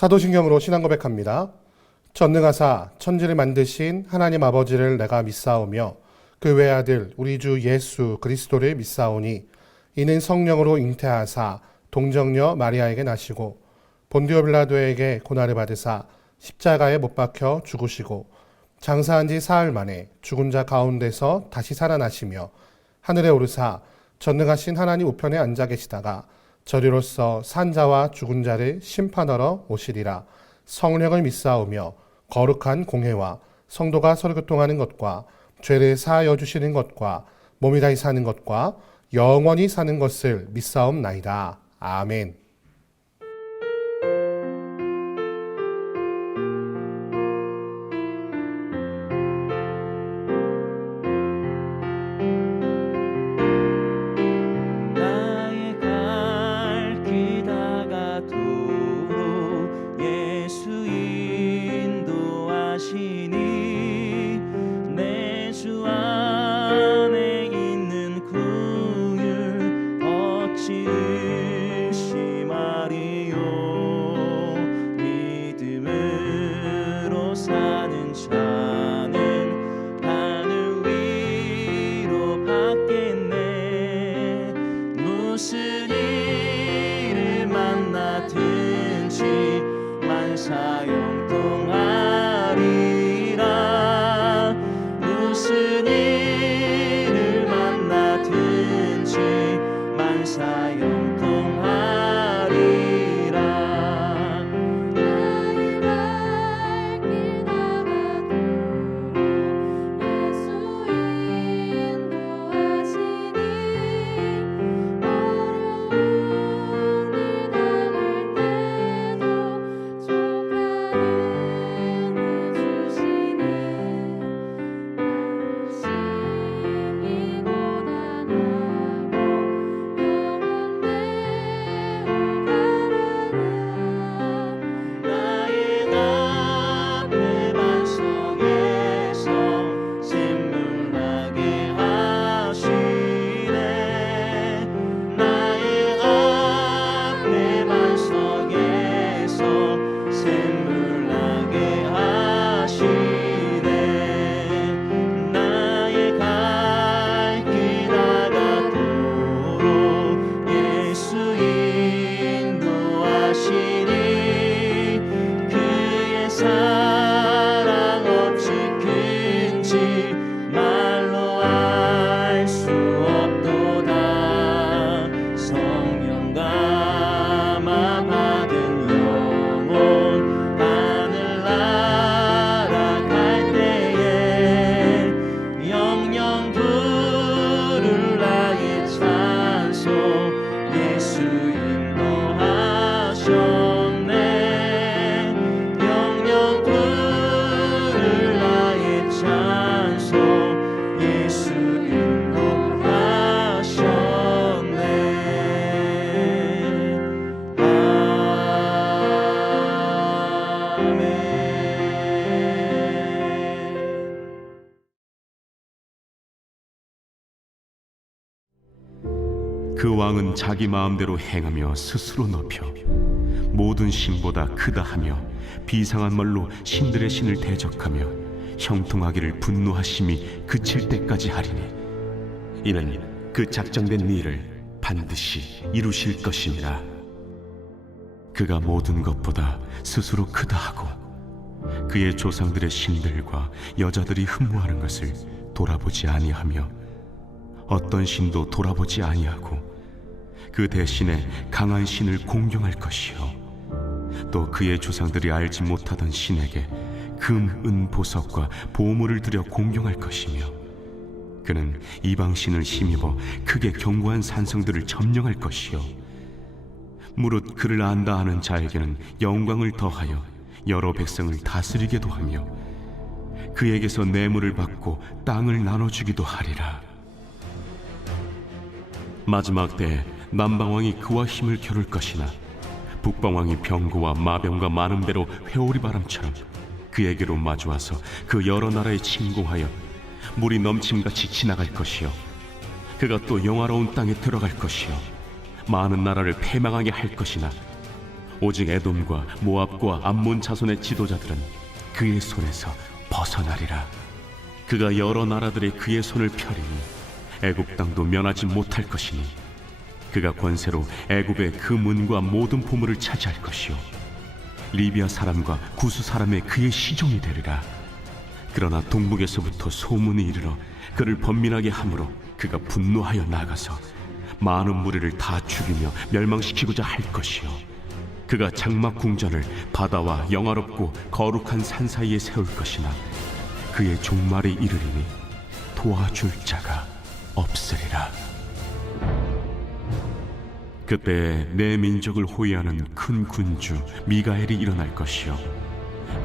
사도신경으로 신앙 고백합니다. 전능하사 천지를 만드신 하나님 아버지를 내가 믿사오며 그 외아들 우리 주 예수 그리스도를 믿사오니 이는 성령으로 잉태하사 동정녀 마리아에게 나시고 본디오 빌라도에게 고난을 받으사 십자가에 못 박혀 죽으시고 장사한 지 사흘 만에 죽은 자 가운데서 다시 살아나시며 하늘에 오르사 전능하신 하나님 우편에 앉아 계시다가 저리로서 산자와 죽은 자를 심판하러 오시리라. 성령을 믿사오며 거룩한 공회와 성도가 서로 교통하는 것과 죄를 사하여 주시는 것과 몸이 다시 사는 것과 영원히 사는 것을 믿사옵나이다. 아멘. 그 왕은 자기 마음대로 행하며 스스로 높여 모든 신보다 크다 하며 비상한 말로 신들의 신을 대적하며 형통하기를 분노하심이 그칠 때까지 하리니 이는 그 작정된 일을 반드시 이루실 것이니라. 그가 모든 것보다 스스로 크다 하고 그의 조상들의 신들과 여자들이 흠모하는 것을 돌아보지 아니하며 어떤 신도 돌아보지 아니하고 그 대신에 강한 신을 공경할 것이요 또 그의 조상들이 알지 못하던 신에게 금, 은, 보석과 보물을 들여 공경할 것이며 그는 이방 신을 힘입어 크게 견고한 산성들을 점령할 것이요 무릇 그를 안다 하는 자에게는 영광을 더하여 여러 백성을 다스리게도 하며 그에게서 뇌물을 받고 땅을 나눠주기도 하리라. 마지막 때에 남방왕이 그와 힘을 겨룰 것이나 북방왕이 병거와 마병과 많은 배로 회오리 바람처럼 그에게로 마주와서 그 여러 나라에 침공하여 물이 넘침같이 지나갈 것이요 그가 또 영화로운 땅에 들어갈 것이요 많은 나라를 패망하게 할 것이나 오직 에돔과 모압과 암몬 자손의 지도자들은 그의 손에서 벗어나리라. 그가 여러 나라들의 그의 손을 펴리니 애굽 땅도 면하지 못할 것이니 그가 권세로 애굽의 그 문과 모든 보물을 차지할 것이요 리비아 사람과 구스 사람의 그의 시종이 되리라. 그러나 동북에서부터 소문이 이르러 그를 번민하게 함으로 그가 분노하여 나가서 많은 무리를 다 죽이며 멸망시키고자 할 것이요 그가 장막 궁전을 바다와 영화롭고 거룩한 산 사이에 세울 것이나 그의 종말이 이르리니 도와줄 자가 없으리라. 그때 내 민족을 호위하는 큰 군주 미가엘이 일어날 것이요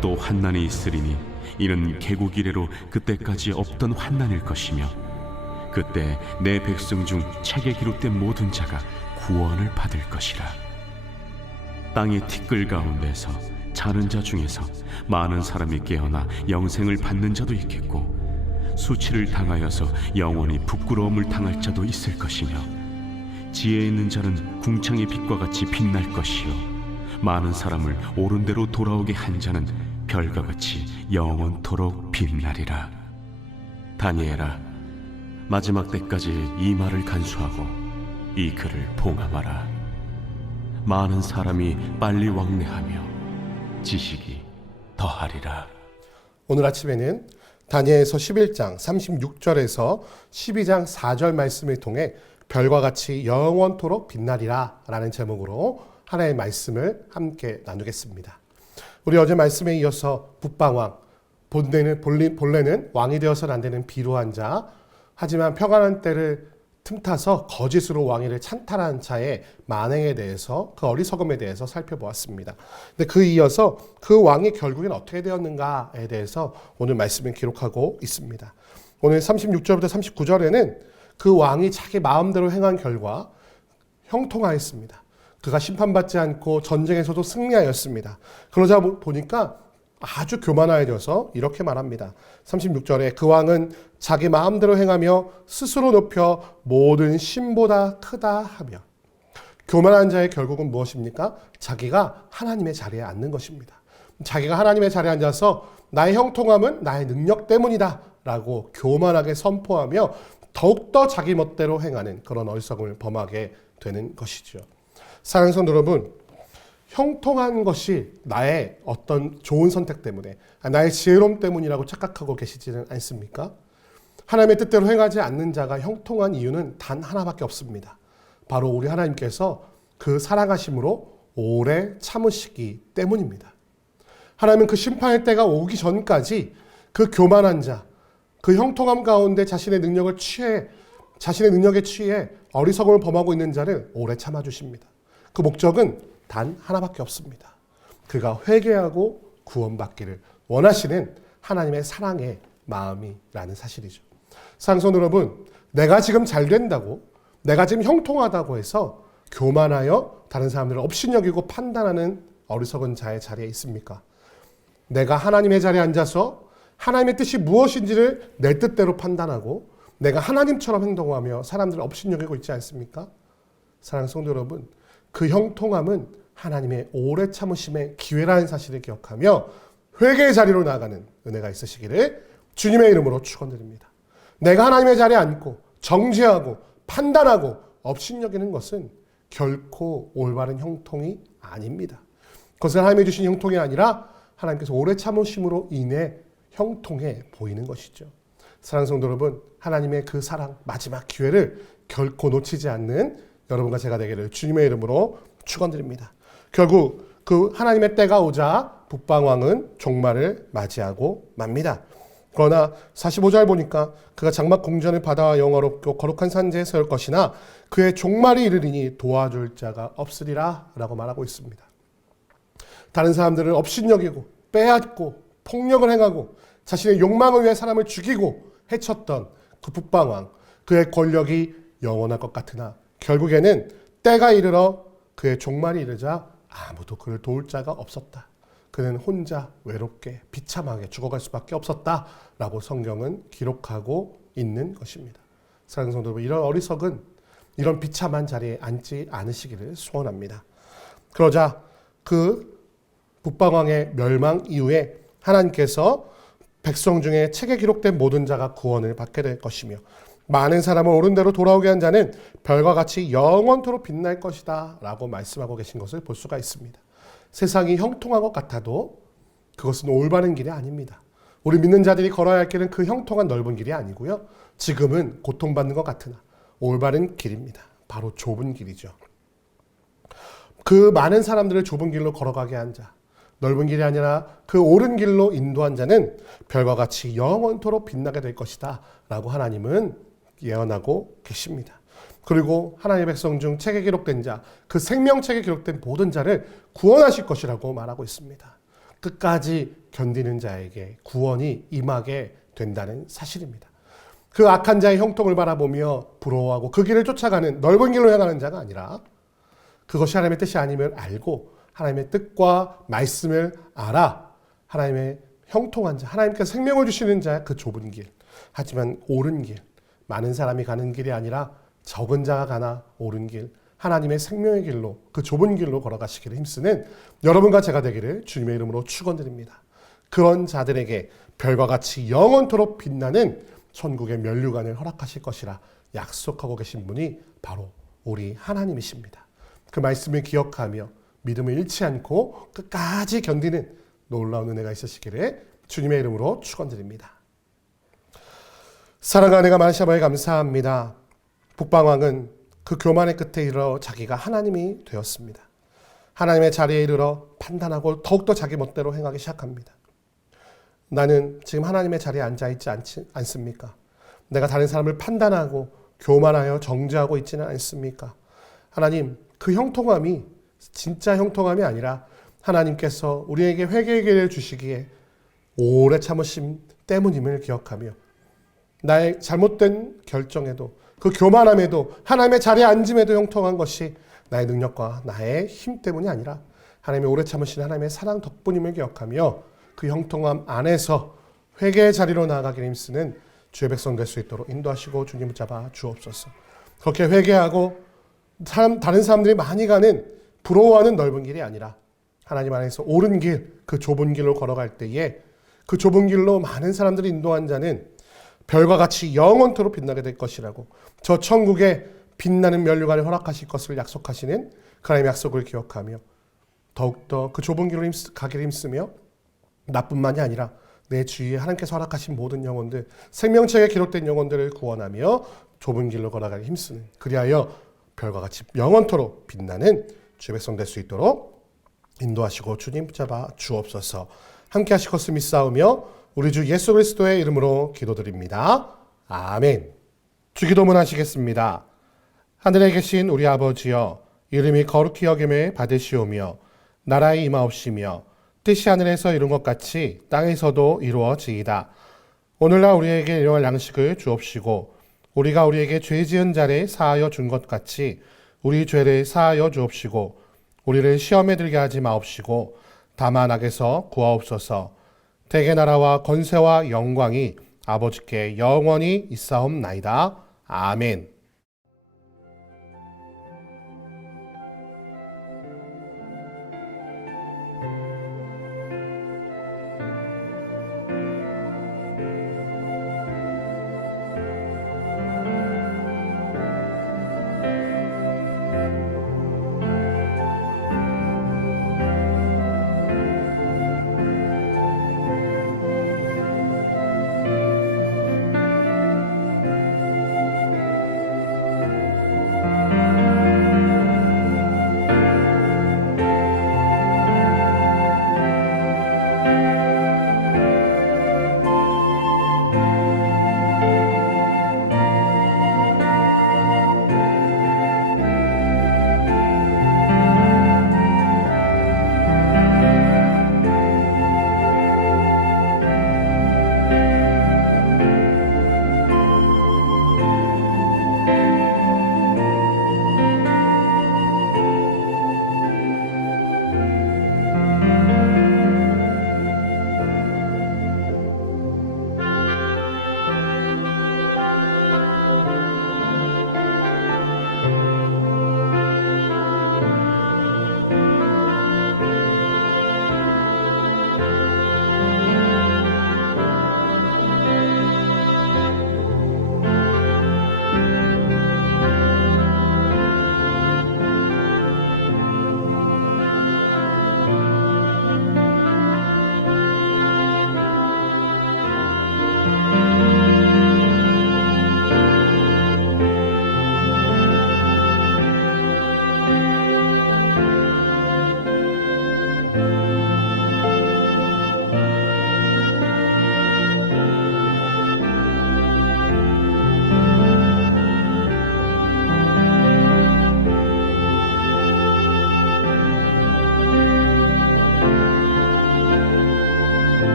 또 환난이 있으리니 이는 개국 이래로 그때까지 없던 환난일 것이며 그때 내 백성 중 책에 기록된 모든 자가 구원을 받을 것이라. 땅의 티끌 가운데서 자는 자 중에서 많은 사람이 깨어나 영생을 받는 자도 있겠고 수치를 당하여서 영원히 부끄러움을 당할 자도 있을 것이며 지혜 있는 자는 궁창의 빛과 같이 빛날 것이요 많은 사람을 옳은 대로 돌아오게 한 자는 별과 같이 영원토록 빛나리라. 다니엘아, 마지막 때까지 이 말을 간수하고 이 글을 봉함하라. 많은 사람이 빨리 왕래하며 지식이 더하리라. 오늘 아침에는 다니엘서 11장 36절에서 12장 4절 말씀을 통해 별과 같이 영원토록 빛나리라 라는 제목으로 하나의 말씀을 함께 나누겠습니다. 우리 어제 말씀에 이어서 북방왕, 본래는 왕이 되어서는 안 되는 비루한 자, 하지만 평안한 때를 틈타서 거짓으로 왕위를 찬탈한 자의 만행에 대해서, 그 어리석음에 대해서 살펴보았습니다. 근데 그 이어서 그 왕이 결국엔 어떻게 되었는가에 대해서 오늘 말씀을 기록하고 있습니다. 오늘 36절부터 39절에는 그 왕이 자기 마음대로 행한 결과 형통하였습니다. 그가 심판받지 않고 전쟁에서도 승리하였습니다. 그러자 보니까 아주 교만하여져서 이렇게 말합니다. 36절에 그 왕은 자기 마음대로 행하며 스스로 높여 모든 신보다 크다 하며, 교만한 자의 결국은 무엇입니까? 자기가 하나님의 자리에 앉는 것입니다. 자기가 하나님의 자리에 앉아서 나의 형통함은 나의 능력 때문이다 라고 교만하게 선포하며 더욱더 자기 멋대로 행하는 그런 어리석음을 범하게 되는 것이죠. 사랑하는 성도 여러분, 형통한 것이 나의 어떤 좋은 선택 때문에, 나의 지혜로움 때문이라고 착각하고 계시지는 않습니까? 하나님의 뜻대로 행하지 않는 자가 형통한 이유는 단 하나밖에 없습니다. 바로 우리 하나님께서 그 사랑하심으로 오래 참으시기 때문입니다. 하나님은 그 심판의 때가 오기 전까지 그 교만한 자, 그 형통함 가운데 자신의 능력에 취해 어리석음을 범하고 있는 자를 오래 참아주십니다. 그 목적은 단 하나밖에 없습니다. 그가 회개하고 구원받기를 원하시는 하나님의 사랑의 마음이라는 사실이죠. 사랑하는 여러분, 내가 지금 잘 된다고, 내가 지금 형통하다고 해서 교만하여 다른 사람들을 업신여기고 판단하는 어리석은 자의 자리에 있습니까? 내가 하나님의 자리에 앉아서 하나님의 뜻이 무엇인지를 내 뜻대로 판단하고 내가 하나님처럼 행동하며 사람들을 업신여기고 있지 않습니까? 사랑하는 성도 여러분, 그 형통함은 하나님의 오래 참으심의 기회라는 사실을 기억하며 회개의 자리로 나아가는 은혜가 있으시기를 주님의 이름으로 축원드립니다. 내가 하나님의 자리에 앉고 정죄하고 판단하고 업신여기는 것은 결코 올바른 형통이 아닙니다. 그것은 하나님이 주신 형통이 아니라 하나님께서 오래 참으심으로 인해 형통해 보이는 것이죠. 사랑하는 성도 여러분, 하나님의 그 사랑, 마지막 기회를 결코 놓치지 않는 여러분과 제가 되기를 주님의 이름으로 축원드립니다. 결국 그 하나님의 때가 오자 북방왕은 종말을 맞이하고 맙니다. 그러나 45절 보니까 그가 장막 궁전을 바다와 영화롭고 거룩한 산지에 세울 것이나 그의 종말이 이르리니 도와줄 자가 없으리라 라고 말하고 있습니다. 다른 사람들을 업신여기고 빼앗고 폭력을 행하고 자신의 욕망을 위해 사람을 죽이고 해쳤던 그 북방왕, 그의 권력이 영원할 것 같으나 결국에는 때가 이르러 그의 종말이 이르자 아무도 그를 도울 자가 없었다. 그는 혼자 외롭게 비참하게 죽어갈 수밖에 없었다라고 성경은 기록하고 있는 것입니다. 사랑하는 성도 여러분, 이런 어리석은 이런 비참한 자리에 앉지 않으시기를 소원합니다. 그러자 그 북방왕의 멸망 이후에 하나님께서 백성 중에 책에 기록된 모든 자가 구원을 받게 될 것이며 많은 사람을 옳은 대로 돌아오게 한 자는 별과 같이 영원토록 빛날 것이다 라고 말씀하고 계신 것을 볼 수가 있습니다. 세상이 형통한 것 같아도 그것은 올바른 길이 아닙니다. 우리 믿는 자들이 걸어야 할 길은 그 형통한 넓은 길이 아니고요. 지금은 고통받는 것 같으나 올바른 길입니다. 바로 좁은 길이죠. 그 많은 사람들을 좁은 길로 걸어가게 한 자, 넓은 길이 아니라 그 옳은 길로 인도한 자는 별과 같이 영원토록 빛나게 될 것이다 라고 하나님은 예언하고 계십니다. 그리고 하나님의 백성 중 책에 기록된 자, 그 생명책에 기록된 모든 자를 구원하실 것이라고 말하고 있습니다. 끝까지 견디는 자에게 구원이 임하게 된다는 사실입니다. 그 악한 자의 형통을 바라보며 부러워하고 그 길을 쫓아가는 넓은 길로 향하는 자가 아니라 그것이 하나님의 뜻이 아님을 알고 하나님의 뜻과 말씀을 알아 하나님의 형통한 자, 하나님께서 생명을 주시는 자의 그 좁은 길, 하지만 옳은 길, 많은 사람이 가는 길이 아니라 적은 자가 가나 옳은 길, 하나님의 생명의 길로 그 좁은 길로 걸어가시기를 힘쓰는 여러분과 제가 되기를 주님의 이름으로 축원드립니다. 그런 자들에게 별과 같이 영원토록 빛나는 천국의 면류관을 허락하실 것이라 약속하고 계신 분이 바로 우리 하나님이십니다. 그 말씀을 기억하며 믿음을 잃지 않고 끝까지 견디는 놀라운 은혜가 있으시기를 주님의 이름으로 축원드립니다. 사랑과 은혜가 많으셔서 감사합니다. 북방왕은 그 교만의 끝에 이르러 자기가 하나님이 되었습니다. 하나님의 자리에 이르러 판단하고 더욱더 자기 멋대로 행하기 시작합니다. 나는 지금 하나님의 자리에 앉아있지 않습니까? 내가 다른 사람을 판단하고 교만하여 정죄하고 있지는 않습니까? 하나님, 그 형통함이 진짜 형통함이 아니라 하나님께서 우리에게 회개의 기회를 주시기에 오래 참으심 때문임을 기억하며 나의 잘못된 결정에도 그 교만함에도 하나님의 자리에 앉음에도 형통한 것이 나의 능력과 나의 힘 때문이 아니라 하나님의 오래 참으신 하나님의 사랑 덕분임을 기억하며 그 형통함 안에서 회개의 자리로 나아가기를 힘쓰는 주의 백성 될 수 있도록 인도하시고 주님 붙잡아 주옵소서. 그렇게 회개하고 다른 사람들이 많이 가는 부러워하는 넓은 길이 아니라 하나님 안에서 옳은 길, 그 좁은 길로 걸어갈 때에 그 좁은 길로 많은 사람들이 인도한 자는 별과 같이 영원토록 빛나게 될 것이라고 저 천국에 빛나는 면류관을 허락하실 것을 약속하시는 그 하나님의 약속을 기억하며 더욱더 그 좁은 길로 가기를 힘쓰며 나뿐만이 아니라 내 주위에 하나님께서 허락하신 모든 영혼들, 생명책에 기록된 영혼들을 구원하며 좁은 길로 걸어가기 힘쓰는, 그리하여 별과 같이 영원토록 빛나는 주의 백성 될 수 있도록 인도하시고 주님 붙잡아 주옵소서. 함께 하실 것을 믿사오며 우리 주 예수 그리스도의 이름으로 기도드립니다. 아멘. 주기도문 하시겠습니다. 하늘에 계신 우리 아버지여, 이름이 거룩히 여김을 받으시오며 나라의 임하옵시며 뜻이 하늘에서 이룬 것 같이 땅에서도 이루어지이다. 오늘날 우리에게 일용할 양식을 주옵시고 우리가 우리에게 죄 지은 자를 사하여 준 것 같이 우리 죄를 사하여 주옵시고 우리를 시험에 들게 하지 마옵시고 다만 악에서 구하옵소서. 대개 나라와 권세와 영광이 아버지께 영원히 있사옵나이다. 아멘.